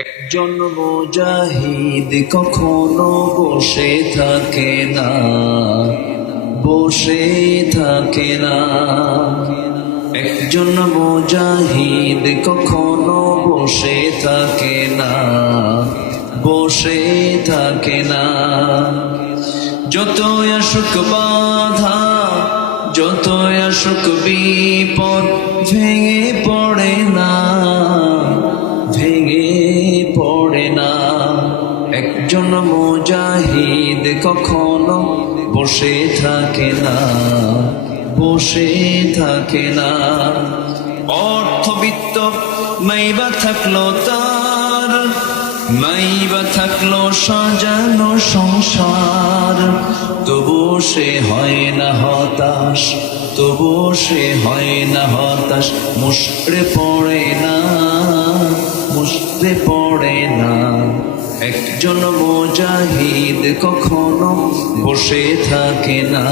একজন মুজাহিদ কখনো বসে থাকে না, বসে থাকে না। একজন মুজাহিদ কখনো বসে থাকে না, বসে থাকে না। যত আসুক বাধা, যত আসুক বিপদ, ভেঙে পড়ে না, ভেঙে পড়ে না। একজন মুজাহিদ কখনো বসে থাকে না, বসে থাকে না। অর্থবিত্ত মাইবা থাকলো তার, মাইবা থাকলো সাজানো সংসার, তবু সে হয় না হতাশ, তবু সে হয় না হতাশ। মুষড়ে পড়ে না, মুষড়ে পড়ে না। একজন মুজাহিদ কখনো বসে থাকে না।